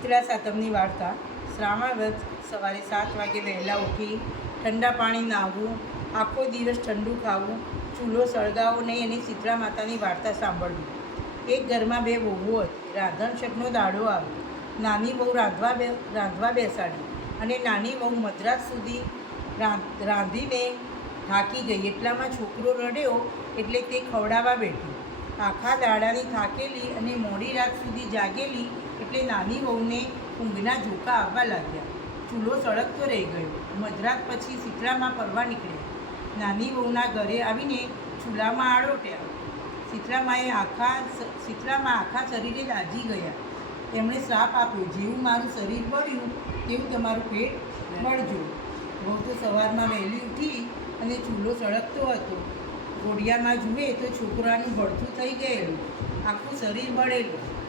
શીતળા સાતમની વાર્તા. શ્રાવણ વ્રત સવારે સાત વાગે વહેલા ઉઠી ઠંડા પાણી નાહવું, આખો દિવસ ઠંડુ ખાવું, ચૂલો સળગાવો નહીં અને શીતળા માતાની વાર્તા સાંભળવી. એક ઘરમાં બે વહુઓ હતી. રાંધણ શકનો દાડો આવ્યો. નાની બહુ રાંધવા બે, રાંધવા બેસાડી અને નાની બહુ મદ્રાસ સુધી રાંધીને થાકી ગઈ. એટલામાં છોકરો રડ્યો એટલે તે ખવડાવવા બેઠી. આખા દાડાની થાકેલી અને મોડી રાત સુધી જાગેલી એટલે નાની વહુને ઊંઘના ઝોકા આવવા લાગ્યા. ચૂલો સળગતો રહી ગયો. મધરાત પછી શીતળામાં ફરવા નીકળ્યા. નાની વહુના ઘરે આવીને ચૂલામાં આળોટ્યા શીતળામાએ આખા શીતળામાં આખા શરીરે લાજી ગયા. તેમણે શ્રાપ આપ્યો, જેવું મારું શરીર બળ્યું તેવું તમારું પેટ બળજો. બહુ તો સવારમાં વહેલી ઉઠી અને ચૂલો સળગતો હતો. ઘોડિયામાં જુએ તો છોકરાનું ભળથું થઈ ગયેલું. આખું શરીર બળેલું.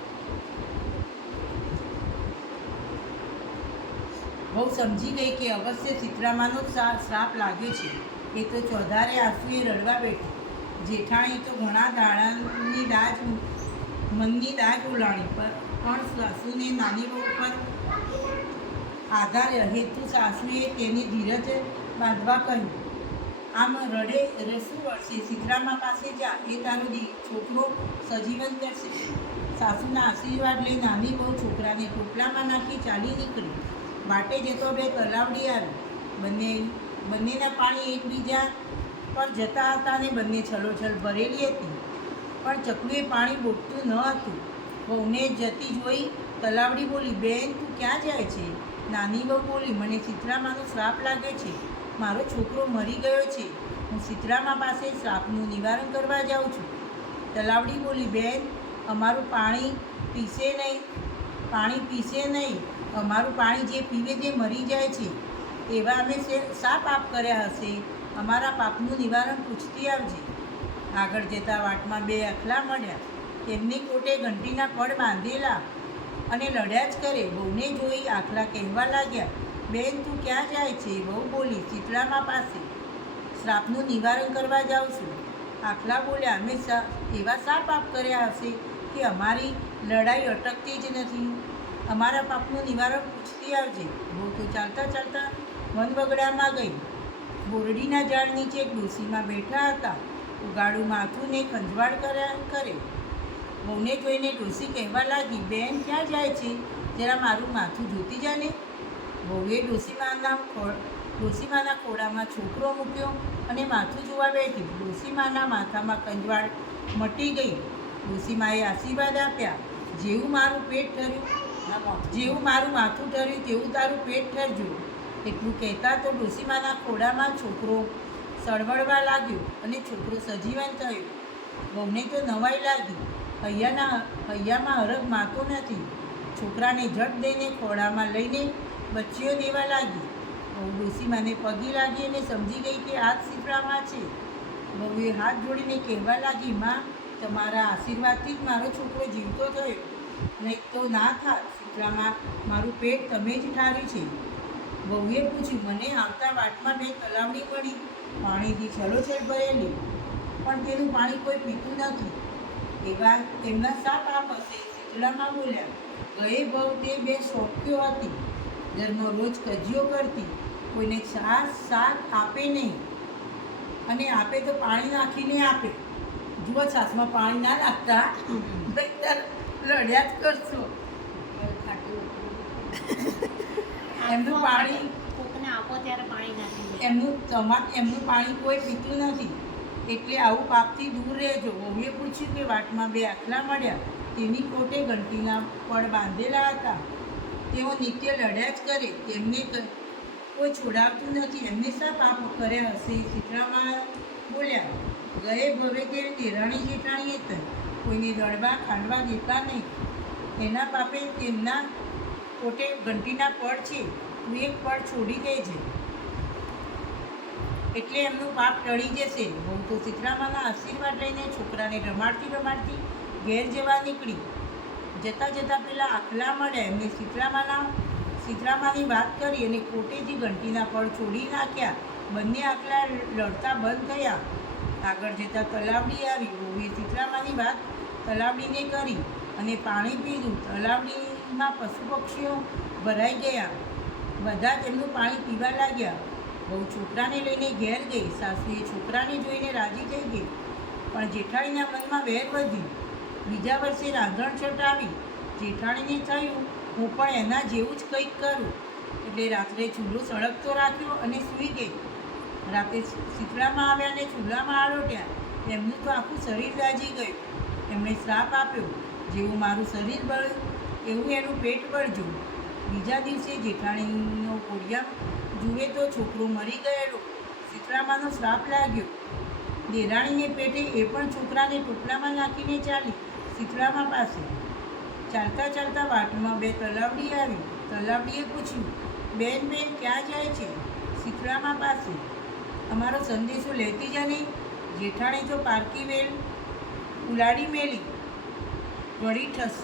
બહુ સમજી ગઈ કે અવશ્ય સીતરામાનો શ્રાપ લાગ્યો છે. એ તો ચોધારે આંસુએ રડવા બેઠી. જેઠાણી તો ઘણા દાડાની દાજ મનની દાજ ઉલાણી પર પણ સાસુને નાની બહુ પર આધાર હેતુ સાસુએ તેની ધીરજ બાંધવા કહ્યું. આમ રડે રસું વળશે. સીતરામા પાસે જા. એ તારો છોકરો સજીવન કરશે. સાસુના આશીર્વાદ લઈ નાની બહુ છોકરાને ટોપલામાં નાખી ચાલી નીકળી. વાટે જતો બે તલાવડી આવી બંને, બંનેના પાણી એકબીજા પર જતા હતા અને બંને છલોછલ ભરેલી હતી. પણ ચકલીએ પાણી બોટતું ન હતું. વહુને જતી જોઈ તલાવડી બોલી, બેન, તું ક્યાં જાય છે? નાની બહુ બોલી, મને ચિત્રામાનો શ્રાપ લાગે છે. મારો છોકરો મરી ગયો છે. હું સિતરામા પાસે શ્રાપનું નિવારણ કરવા જાઉં છું. તલાવડી બોલી, બેન, અમારું પાણી પીશે નહીં. પાણી પીશે નહીં. અમારું પાણી જે પીવે તે મરી જાય છે, એવા અમે શે- પાપ કર્યા હશે. અમારા પાપનું નિવારણ પૂછતી આવજે. આગળ જતા વાટમાં બે અખલા મળ્યા. તેમની કોટે ઘંટીના પડ બાંધેલા અને લડ્યા જ કરે. બહુને જોઈ આખલા કહેવા લાગ્યા, બેન, તું ક્યાં જાય છે? બહુ બોલી ચીતળામાં પાસે. શ્રાપનું નિવારણ કરવા જાઉં છું. આખલા બોલ્યા, અમે એવા શા પાપ કર્યા હશે કે અમારી લડાઈ અટકતી જ નથી. અમારા પાપનું નિવારણ પૂછતી આવજે. બહુ તો ચાલતા ચાલતા વનબગડામાં ગઈ. બોરડીના ઝાડ નીચે ડોસીમાં બેઠા હતા. ઉગાડું માથુંને ખંજવાળ કર્યા કરે. બહુને જોઈને ડોસી કહેવા લાગી, બેન, ક્યાં જાય છે? જરા મારું માથું જોતી જાને બહુએ ડોસીમાના ડોસીમાના ખોળામાં છોકરો મૂક્યો અને માથું જોવા બેઠી. ડોસીમાના માથામાં કંજવાળ મટી ગઈ. ડોસીમાએ આશીર્વાદ આપ્યા. જેવું મારું પેટ ઠર્યું જેવું મારું માથું ઠર્યું તેવું તારું પેટ ઠરજો એટલું કહેતા તો ડોસીમાના ખોડામાં છોકરો સળવળવા લાગ્યો અને છોકરો સજીવન થયો. બહુને તો નવાઈ લાગી. હૈયાના, હૈયામાં હરખ માતો નથી. છોકરાને ઝટ દઈને ખોડામાં લઈને બચ્ચીઓ દેવા લાગી. બહુ ડોસીમાને પગી લાગી અને સમજી ગઈ કે આ શીતળામાં છે. બહુએ હાથ જોડીને કહેવા લાગી, માં, તમારા આશીર્વાદથી જ મારો છોકરો જીવતો થયો. નહીં તો ના થાત શીતળામાં મારું પેટ તમે જ ઠાર્યું છે. વહુએ પૂછ્યું મને આવતા વાટમાં બે તલાવડી પડી? પાણીથી છલોછલ ભરેલી. પણ તેનું પાણી કોઈ પીતું નથી એવા તેમના શા પાપ હશે શીતળામાં બોલ્યા ગયે ભવ તે બે શોખ્યો હતી. ઘરમાં રોજ કજીઓ કરતી. કોઈને છાશ સાથ આપે નહીં. અને આપે તો પાણી નાખીને આપે. જુઓ છાસમાં પાણી ના નાખતા. લડ્યા જ કરશો. એમનું પાણી કોકને આપો ત્યારે પાણી નાખી એમનું તમા એમનું પાણી કોઈ પીતું નથી. એટલે આવું પાપથી દૂર રહેજો. વહુએ પૂછ્યું કે વાટમાં બે આખલા મળ્યા તેની કોટે ઘંટીના પડ બાંધેલા હતા. તેઓ નિત્ય લડ્યા જ કરે. તેમને કોઈ છોડાવતું નથી. એમને શા પાપ કર્યા હશે શીતળામાં બોલ્યા ગયે ભવે તે દેરાણી જેઠાણીએ કોઈને રડવા ખાંડવા દેતા નહીં. એના પાપે તેમના પોતે ઘંટીના પડ છે, તું એક પડ છોડી દેજે. એટલે એમનું પાપ ટળી જશે. બહુ તો સીતરામાના આશીર્વાદ લઈને છોકરાને રમાડતી રમાડતી ઘેર જવા નીકળી. જતાં જતાં પેલા આખલા મળ્યા એમને સીતરામાના સીતરામાની વાત કરી અને કોટેથી ઘંટીના પળ છોડી નાખ્યા. બંને આખલા લડતા બંધ થયા. આગળ જતાં તલાવડી આવી વહુએ સીતરામાની વાત તલાવડીને કરી અને પાણી પીધું. તલાવડીમાં પશુ પક્ષીઓ ભરાઈ ગયા. બધા જ એમનું પાણી પીવા લાગ્યા. બહુ છોકરાને લઈને ઘેર ગઈ. સાસુએ છોકરાને જોઈને રાજી થઈ ગઈ. પણ જેઠાણીના મનમાં વેર વધી. બીજા વર્ષે રાંધણછટ આવી. જેઠાણીને થયું, હું પણ એના જેવું જ કંઈક કરું. એટલે રાત્રે ચૂલો સળગતો રાખ્યો અને સૂઈ ગઈ. રાતે શીતળામાં આવ્યા અને ચૂલામાં આરોટ્યા, એમનું તો આખું શરીર દાજી ગયું. એમણે શ્રાપ આપ્યો, જેવું મારું શરીર બળ્યું એવું એનું પેટ બળજો. બીજા દિવસે જેઠાણીનો કોડિયા જુએ તો છોકરો મરી ગયેલો. શીતળામાનો શ્રાપ લાગ્યો. દેરાણીને પેટે એ પણ છોકરાને ટોપલામાં નાખીને ચાલી શીતળામા પાસે. ચાલતા ચાલતા વાટમાં બે તલાવડી આવી. તલાવડીએ પૂછ્યું, બેન બેન, ક્યાં જાય છે? શીતળામા પાસે. અમારો સંદેશો લેતી જાને, જેઠાણી તો પારકી વેલ ઉલાડી મેલી, વળી ઠસ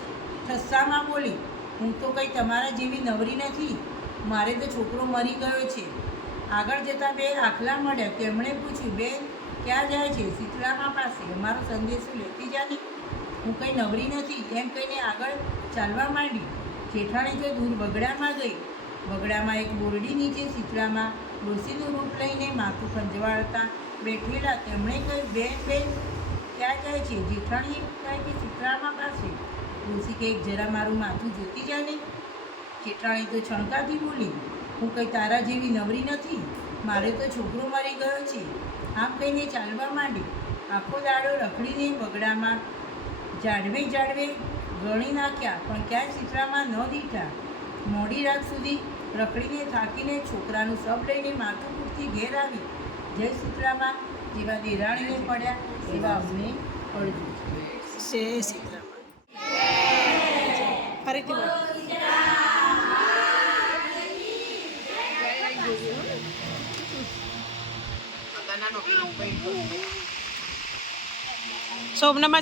ઠસ્સામાં બોલી, હું તો કંઈ તમારા જેવી નવરી નથી, મારે તો છોકરો મરી ગયો છે. આગળ જતાં બે આખલા મળ્યા, તેમણે પૂછ્યું, બે, ક્યાં જાય છે? શીતળામાં પાસે. અમારો સંદેશો લેતી જાને, હું કંઈ નવરી નથી. એમ કહીને આગળ ચાલવા માંડી. જેઠાણી તો દૂર બગડામાં ગઈ. બગડામાં એક બોરડી નીચે શીતળામાં ડોસીનું રૂપ લઈને માથું ખંજવાળતા બેઠેલા તેમણે કહ્યું, બેન બેન, ક્યાં જાય છે? જેઠાણી કહે કે ચિત્રામાં પાસે. ડોસી કહે, જરા મારું માથું જોતી જાને જેઠાણી તો છણકાથી બોલી, હું કંઈ તારા જેવી નવરી નથી? મારે તો છોકરો મરી ગયો છે. આમ કહીને ચાલવા માંડી. આખો દાડો રખડીને બગડામાં જાડવે જાડવે ગણી નાખ્યા, પણ ક્યાંય ચિત્રામાં ન દીઠા મોડી રાત સુધી રખડીને થાકીને છોકરાનું સબ લઈને માથું પૂરતી ઘેર આવી. જય શીતળામાં જેવા દેરાણીને પડ્યા એવા અમને પડજો. જય સીતારામ ફરીથી બોલો.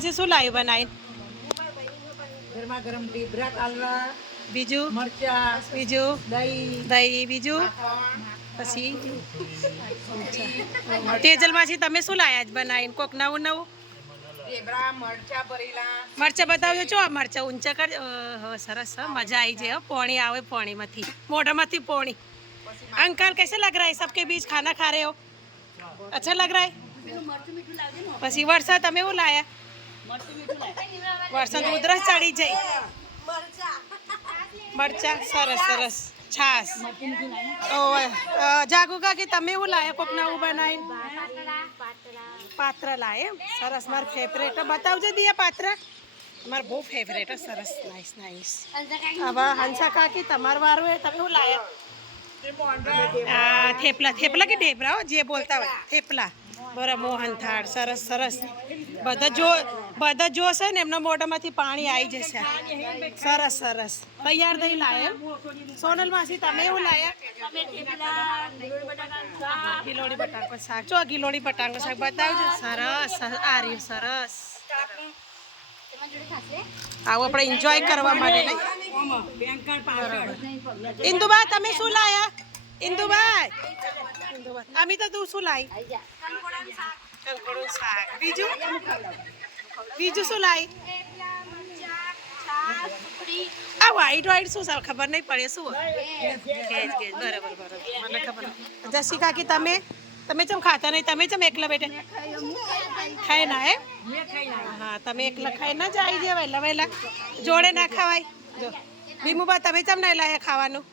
છે શું લાવ્યું બનાવીને? ગરમા ગરમ ઢેબરા કાલવા બીજું? મરચા બીજું? દહીં. દહીં બીજું? પછી? તેજલમાંથી તમે શું લાયા જ બનાવીને? કોક નવું નવું? મરચા બતાવજો. આ મરચા ઊંચા કરજો સરસ મજા આવી જાય પોણી આવે પોણીમાંથી. મોઢામાંથી પોણી. અંકલ કેસે લગ રહા સબકે બીજ ખાના ખા રહે હો. અચ્છા લગ રહા પછી વરસાદ તમે એવું લાયા. વરસાદ ઉધરસ ચડી જાય. મરચા. સરસ સરસ. છાસ જાગુ કાકી, તમે એવું લાયા કોક નવું બનાવી પાત્ર લાય એમ? સરસ, મારું ફેવરેટ બતાવજો દિયા પાત્ર. મારું બહુ ફેવરેટ સરસ નાઈસ નાઈસ હવે હંસા કાકી, તમારું વારું એ તમે શું લાયા? થેપલા થેપલા કે ઢેબરા જે બોલતા હોય. થેપલા. બરાબર મોહન થાળ સરસ સરસ. બધા જો બધા જોશે ને, એમના મોઢામાંથી પાણી આવી જશે. સરસ સરસ. તૈયાર થઈ લાયા? સોનલ માસી તમે એવું લાયા? ગિલોડી બટાકો શાક. ચો ગિલોડી બટાકો શાક બતાવજો સરસ સર- આ સરસ. આવું આપણે એન્જોય કરવા માટે ઇન્દુબા તમે શું લાયા? ઇન્દુભાઈ અમિતા, તું શું લાવી કંકોડું બીજું? બીજું શું લાવી આ વાઈટ વાઈટ શું છે? ખબર નહીં પડે શું ગેજ ગેજ બરાબર બરાબર. મને ખબર જસી કાકી તમે? તમે ચમ ખાતા નહીં? તમે ચમ એકલા બેઠે? ખાય ના એમ હા તમે એકલા ખાઈ ના જાય જે વહેલા વહેલા. જોડે ના ખવાય. જો. ભીમુબા તમે ચમ નહીં લાયા ખાવાનું?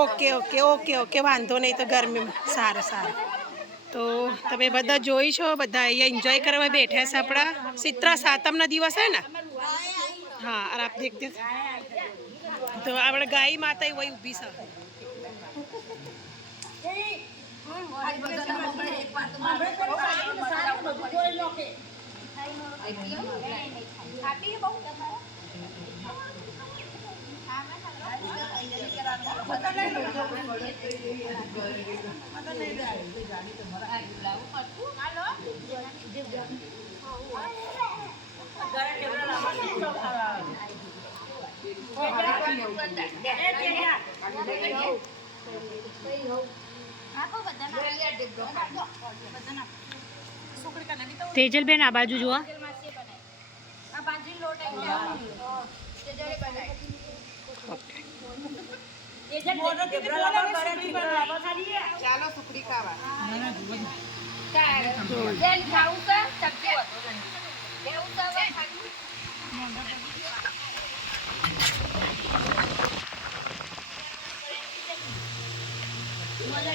Okay okay okay okay. વાંધો નહીં તો ગરમીમાં. સારું સારું. તો તમે બધા જોઈ છો, બધા અહીંયા એન્જોય કરવા બેઠા છે આપણા. સિત્રા સાતમના દિવસ હે ને? હા અરે આપ દેખતે તો આપણે ગાય માતા વહી ઊભી છે. આપી બહુ તેજલબેન આ બાજુ જુઓ ચાલો સુખડી ખાવા ના, ના, જુઓ જ. મને